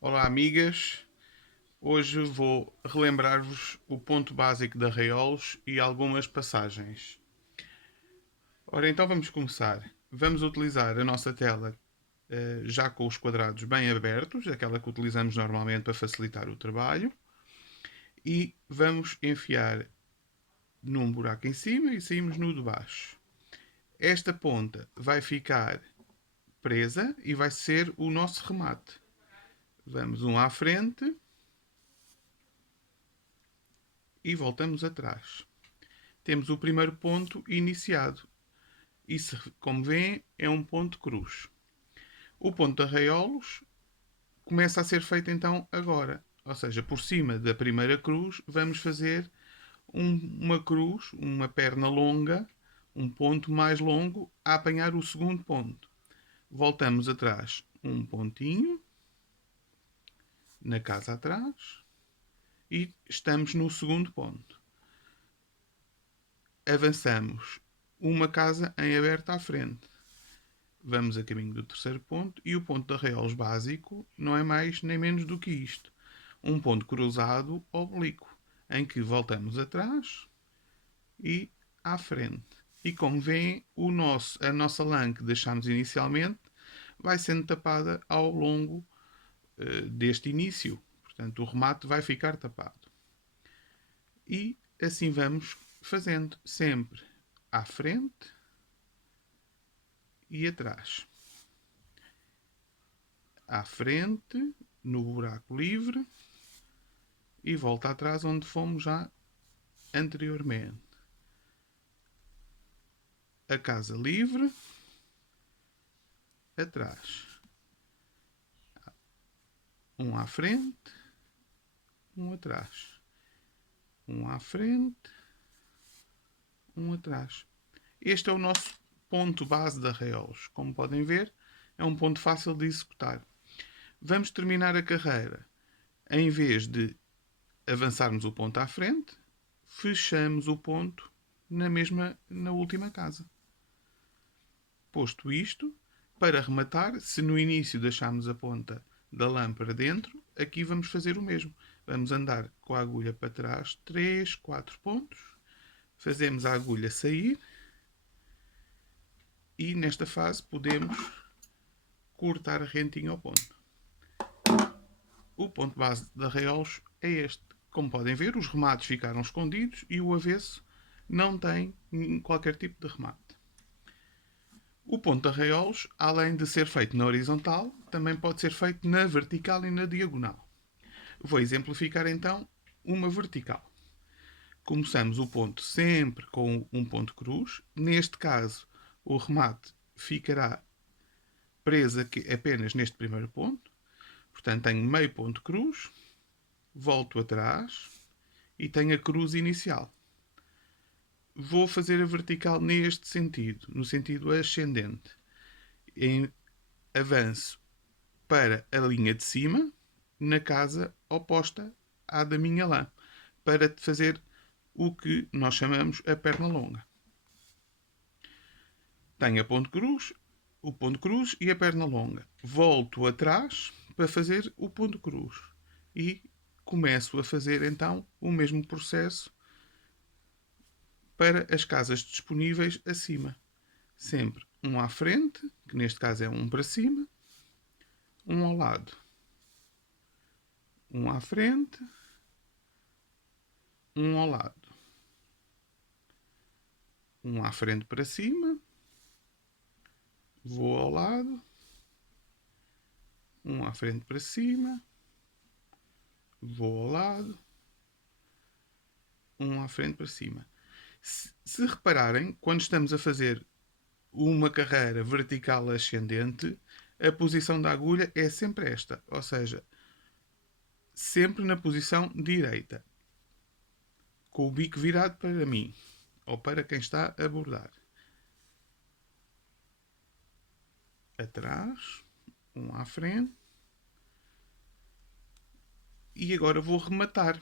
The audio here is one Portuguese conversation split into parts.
Olá, amigas. Hoje vou relembrar-vos o ponto básico de arraiolos e algumas passagens. Ora, então vamos começar. Vamos utilizar a nossa tela já com os quadrados bem abertos, aquela que utilizamos normalmente para facilitar o trabalho, e vamos enfiar num buraco em cima e saímos no de baixo. Esta ponta vai ficar presa e vai ser o nosso remate. Vamos um à frente e voltamos atrás. Temos o primeiro ponto iniciado. Isso, como veem, é um ponto cruz. O ponto de arraiolos começa a ser feito então agora. Ou seja, por cima da primeira cruz, vamos fazer uma cruz, uma perna longa, um ponto mais longo, a apanhar o segundo ponto. Voltamos atrás um pontinho, na casa atrás, e estamos no segundo ponto. Avançamos uma casa em aberto à frente. Vamos a caminho do terceiro ponto e o ponto de arraiolos básico não é mais nem menos do que isto. Um ponto cruzado oblíquo, em que voltamos atrás e à frente. E como veem, a nossa lã que deixámos inicialmente vai sendo tapada ao longo deste início. Portanto, o remate vai ficar tapado. E assim vamos fazendo sempre à frente e atrás. À frente, no buraco livre, e volta atrás onde fomos já anteriormente. A casa livre, atrás. Um à frente, um atrás. Um à frente, um atrás. Este é o nosso ponto base de arraiolos. Como podem ver, é um ponto fácil de executar. Vamos terminar a carreira. Em vez de avançarmos o ponto à frente, fechamos o ponto na última casa. Posto isto, para rematar, se no início deixarmos a ponta da lâmpada dentro, aqui vamos fazer o mesmo. Vamos andar com a agulha para trás 3, 4 pontos, fazemos a agulha sair e nesta fase podemos cortar a rentinha ao ponto. O ponto base de arraiolos é este. Como podem ver, os remates ficaram escondidos e o avesso não tem qualquer tipo de remate. O ponto de arraiolos, além de ser feito na horizontal, também pode ser feito na vertical e na diagonal. Vou exemplificar então uma vertical. Começamos o ponto sempre com um ponto cruz. Neste caso, o remate ficará preso apenas neste primeiro ponto. Portanto, tenho meio ponto cruz, volto atrás e tenho a cruz inicial. Vou fazer a vertical neste sentido, no sentido ascendente. Em avanço para a linha de cima, na casa oposta à da minha lã, para fazer o que nós chamamos a perna longa. Tenho o ponto cruz e a perna longa. Volto atrás para fazer o ponto cruz e começo a fazer então o mesmo processo para as casas disponíveis acima. Sempre um à frente, que neste caso é um para cima, um ao lado. Um à frente, um ao lado. Um à frente para cima, vou ao lado, um à frente para cima, vou ao lado, um à frente para cima. Se repararem, quando estamos a fazer uma carreira vertical ascendente, a posição da agulha é sempre esta, ou seja, sempre na posição direita, com o bico virado para mim ou para quem está a bordar. Atrás, um à frente. E agora vou rematar.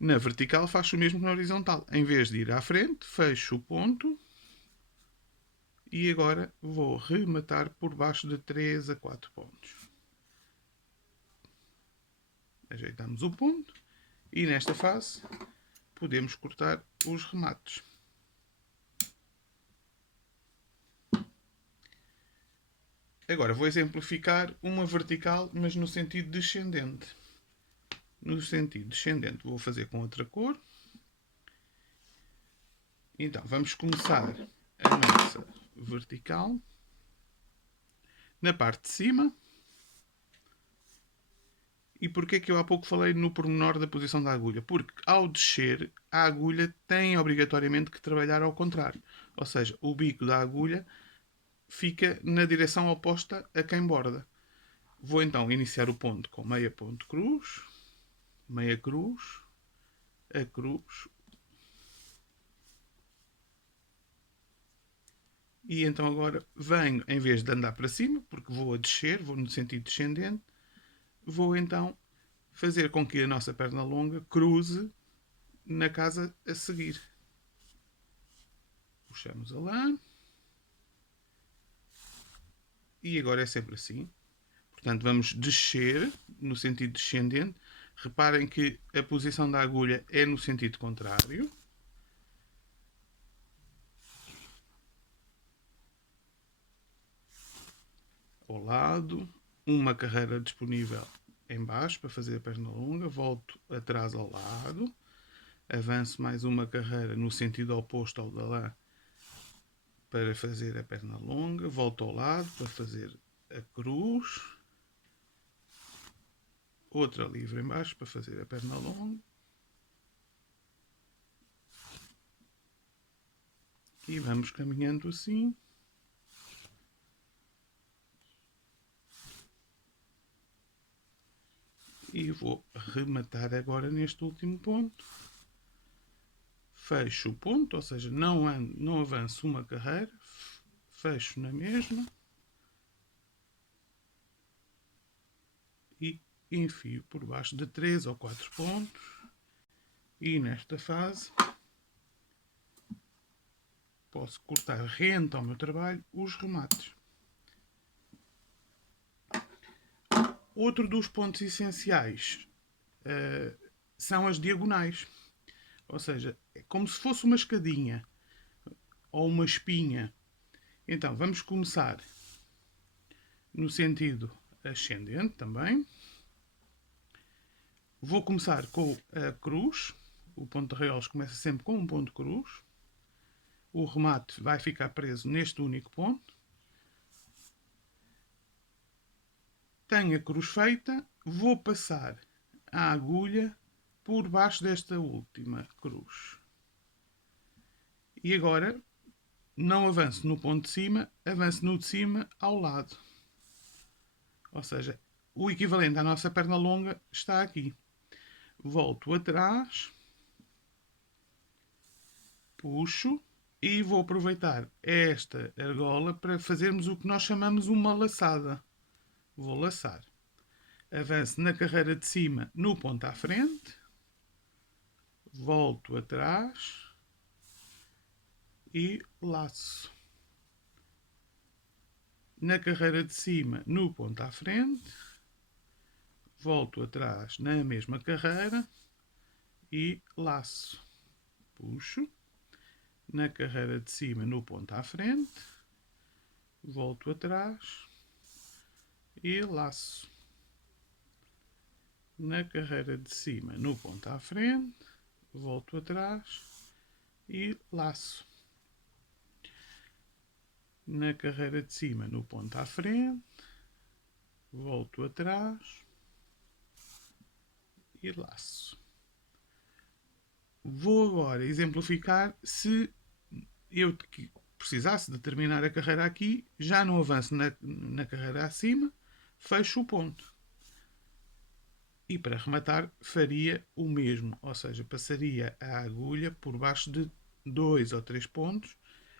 Na vertical faço o mesmo que na horizontal. Em vez de ir à frente, fecho o ponto e agora vou rematar por baixo de 3 a 4 pontos. Ajeitamos o ponto e nesta fase podemos cortar os remates. Agora vou exemplificar uma vertical, mas no sentido descendente. No sentido descendente vou fazer com outra cor. Então vamos começar a nossa vertical na parte de cima. E porquê é que eu há pouco falei no pormenor da posição da agulha? Porque ao descer, a agulha tem obrigatoriamente que trabalhar ao contrário. Ou seja, o bico da agulha fica na direção oposta a quem borda. Vou então iniciar o ponto com meia ponto cruz, meia cruz, a cruz. E então agora venho, em vez de andar para cima, porque vou a descer, vou no sentido descendente, vou então fazer com que a nossa perna longa cruze na casa a seguir. Puxamos a lã. E agora é sempre assim. Portanto, vamos descer no sentido descendente. Reparem que a posição da agulha é no sentido contrário. Ao lado. Uma carreira disponível em baixo para fazer a perna longa. Volto atrás ao lado. Avanço mais uma carreira no sentido oposto ao da lã para fazer a perna longa. Volto ao lado para fazer a cruz. Outra livre em baixo para fazer a perna longa. E vamos caminhando assim. E vou rematar agora neste último ponto. Fecho o ponto, ou seja, não avanço uma carreira. Fecho na mesma. E enfio por baixo de 3 ou 4 pontos. E nesta fase posso cortar rente ao meu trabalho os remates. Outro dos pontos essenciais são as diagonais. Ou seja, é como se fosse uma escadinha ou uma espinha. Então, vamos começar no sentido ascendente também. Vou começar com a cruz. O ponto de arraiolos começa sempre com um ponto cruz. O remate vai ficar preso neste único ponto. Tenho a cruz feita. Vou passar a agulha por baixo desta última cruz. E agora não avanço no ponto de cima, avanço no de cima ao lado. Ou seja, o equivalente à nossa perna longa está aqui. Volto atrás, puxo e vou aproveitar esta argola para fazermos o que nós chamamos uma laçada. Vou laçar. Avanço na carreira de cima no ponto à frente, volto atrás e laço. Na carreira de cima no ponto à frente, volto atrás na mesma carreira e laço. Puxo. Na carreira de cima no ponto à frente, volto atrás e laço. Na carreira de cima no ponto à frente, volto atrás e laço. Na carreira de cima no ponto à frente, volto atrás e laço. Vou agora exemplificar se eu precisasse de terminar a carreira aqui, já não avanço na carreira acima, fecho o ponto. E para rematar, faria o mesmo, ou seja, passaria a agulha por baixo de 2 ou 3 pontos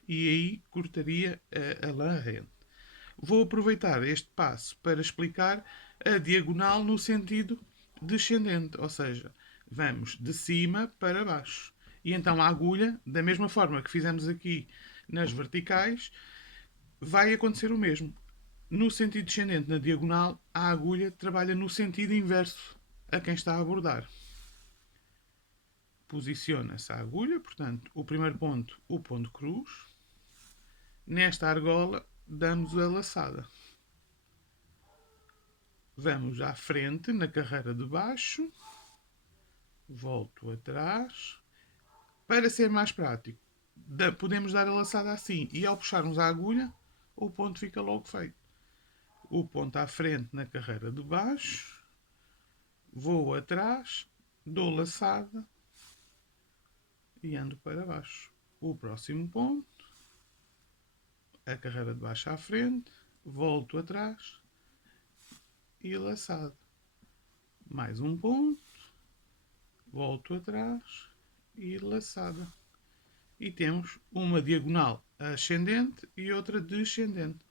e aí cortaria a lã rente. Vou aproveitar este passo para explicar a diagonal no sentido descendente, ou seja, vamos de cima para baixo. E então a agulha, da mesma forma que fizemos aqui nas verticais, vai acontecer o mesmo. No sentido descendente, na diagonal, a agulha trabalha no sentido inverso a quem está a bordar. Posiciona-se a agulha, portanto, o primeiro ponto, o ponto cruz. Nesta argola, damos a laçada. Vamos à frente, na carreira de baixo. Volto atrás. Para ser mais prático, podemos dar a laçada assim. E ao puxarmos a agulha, o ponto fica logo feito. O ponto à frente na carreira de baixo. Vou atrás, dou laçada e ando para baixo. O próximo ponto, a carreira de baixo à frente, volto atrás e laçado. Mais um ponto, volto atrás e laçada. E temos uma diagonal ascendente e outra descendente.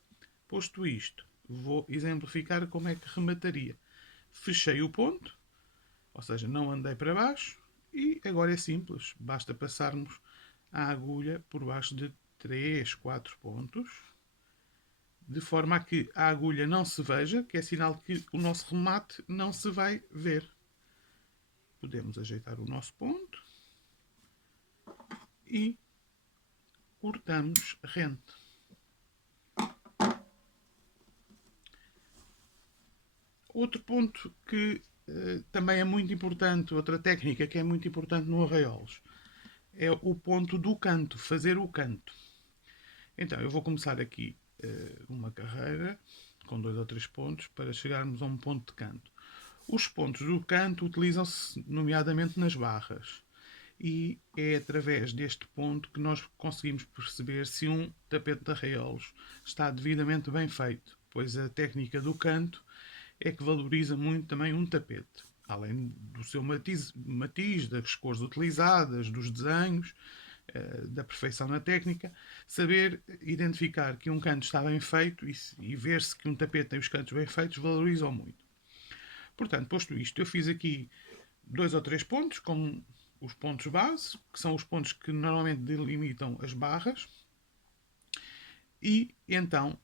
Posto isto, vou exemplificar como é que remataria. Fechei o ponto, ou seja, não andei para baixo, e agora é simples, basta passarmos a agulha por baixo de 3, 4 pontos, de forma a que a agulha não se veja, que é sinal que o nosso remate não se vai ver. Podemos ajeitar o nosso ponto e cortamos rente. Outro ponto que também é muito importante, outra técnica que é muito importante no arraiolos, é o ponto do canto, fazer o canto. Então, eu vou começar aqui uma carreira com 2 ou 3 pontos para chegarmos a um ponto de canto. Os pontos do canto utilizam-se nomeadamente nas barras. E é através deste ponto que nós conseguimos perceber se um tapete de arraiolos está devidamente bem feito, pois a técnica do canto é que valoriza muito também um tapete. Além do seu matiz, das cores utilizadas, dos desenhos, da perfeição na técnica, saber identificar que um canto está bem feito e ver-se que um tapete tem os cantos bem feitos valorizam muito. Portanto, posto isto, eu fiz aqui 2 ou 3 pontos, com os pontos base, que são os pontos que normalmente delimitam as barras. E então,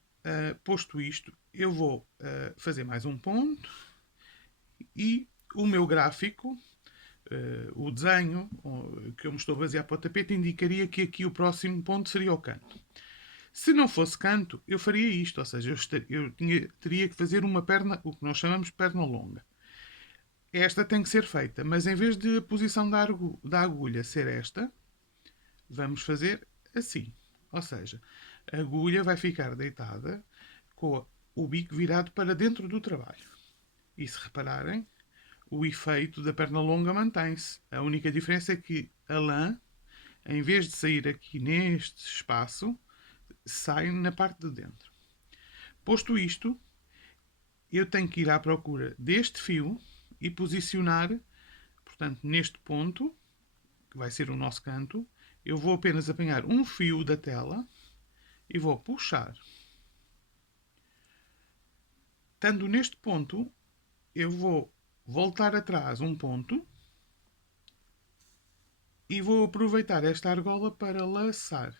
posto isto, eu vou fazer mais um ponto e o meu gráfico, o desenho que eu me estou a basear para o tapete, indicaria que aqui o próximo ponto seria o canto. Se não fosse canto, eu faria isto, ou seja, eu teria que fazer uma perna, o que nós chamamos de perna longa. Esta tem que ser feita, mas em vez de a posição da agulha ser esta, vamos fazer assim. Ou seja, a agulha vai ficar deitada com o bico virado para dentro do trabalho. E se repararem, o efeito da perna longa mantém-se. A única diferença é que a lã, em vez de sair aqui neste espaço, sai na parte de dentro. Posto isto, eu tenho que ir à procura deste fio e posicionar, portanto, neste ponto, que vai ser o nosso canto, eu vou apenas apanhar um fio da tela e vou puxar. Estando neste ponto, eu vou voltar atrás um ponto e vou aproveitar esta argola para laçar.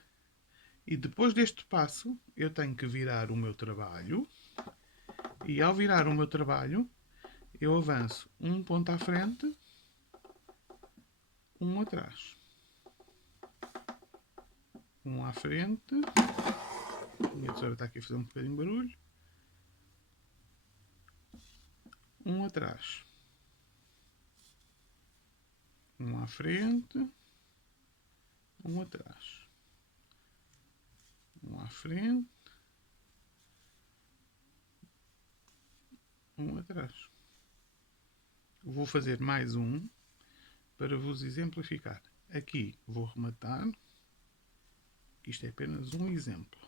E depois deste passo, eu tenho que virar o meu trabalho. E ao virar o meu trabalho, eu avanço um ponto à frente, um atrás. Um à frente. A minha tesoura está aqui a fazer um bocadinho de barulho. Um atrás. Um à frente. Um atrás. Um à frente. Um atrás. Vou fazer mais um para vos exemplificar. Aqui vou rematar. Isto é apenas um exemplo.